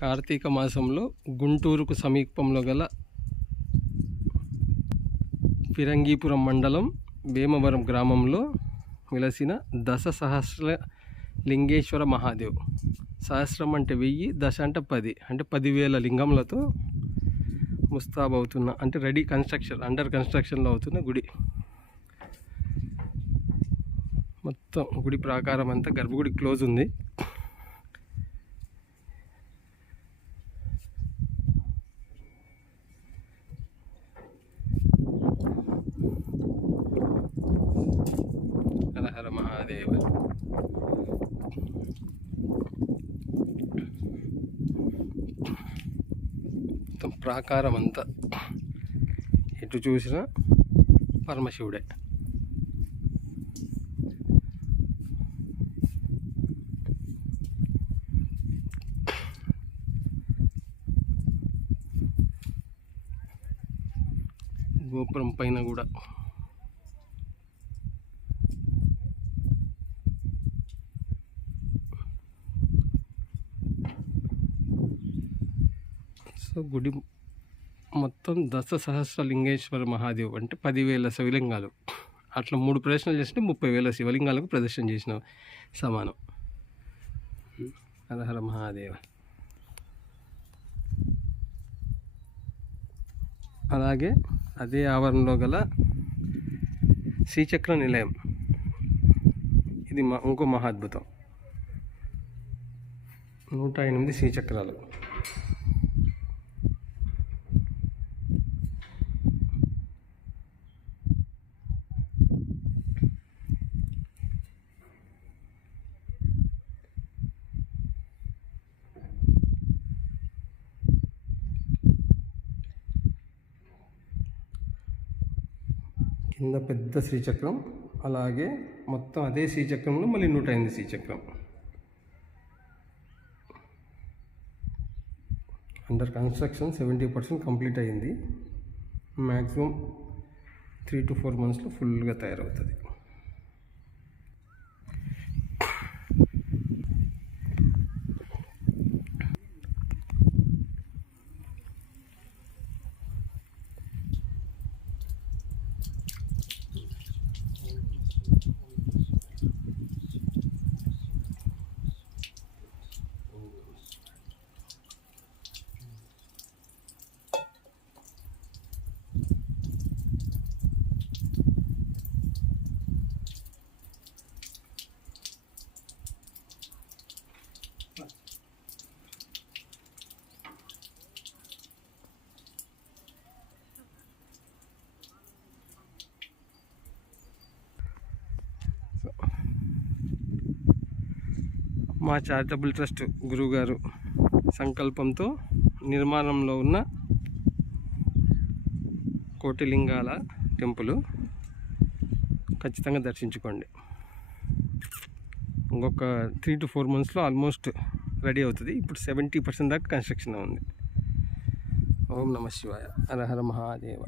కార్తీక మాసంలో గుంటూరుకు సమీపంలో గల ఫిరంగీపురం మండలం భీమవరం గ్రామంలో వెలసిన దశ సహస్ర లింగేశ్వర మహాదేవ్. సహస్రం అంటే వెయ్యి దశ అంటే పది. అంటే పదివేల లింగములతో ముస్తాబ్ అవుతున్న అంటే రెడీ కన్స్ట్రక్షన్ అండర్ కన్స్ట్రక్షన్లో అవుతున్న గుడి. మొత్తం గుడి ప్రాకారం అంతా గర్భగుడి క్లోజ్ ఉంది హర అదే మొత్తం ప్రాకారం అంతా ఎటు చూసినా పరమశివుడే. గోపురం పైన కూడా సో గుడి మొత్తం దశ సహస్ర లింగేశ్వర మహాదేవ్ అంటే పదివేల శివలింగాలు. అట్లా మూడు ప్రదర్శనలు చేస్తే ముప్పై వేల శివలింగాలకు ప్రదర్శన చేసిన సమానం. హరహర మహాదేవ. అలాగే అదే ఆవరణలో గల శ్రీచక్ర నిలయం. ఇది మా ఇంకో మహాద్భుతం నూట ఎనిమిది శ్రీచక్రాలు. కింద పెద్ద శ్రీచక్రం అలాగే మొత్తం అదే శ్రీచక్రంలో మళ్ళీ నూట ఎనిమిది శ్రీచక్రం. Under construction seventy percent complete అయ్యింది. మ్యాక్సిమం త్రీ టు ఫోర్ మంత్స్లో ఫుల్గా తయారవుతుంది. మా చారిటబుల్ ట్రస్ట్ గురువుగారు సంకల్పంతో నిర్మాణంలో ఉన్న కోటిలింగాల టెంపుల్ ఖచ్చితంగా దర్శించుకోండి. ఇంకొక త్రీ టు ఫోర్ మంత్స్లో ఆల్మోస్ట్ రెడీ అవుతుంది. ఇప్పుడు సెవెంటీ పర్సెంట్ దాకా కన్స్ట్రక్షన్ ఉంది. ఓం నమ శివాయ. హర హర మహాదేవ.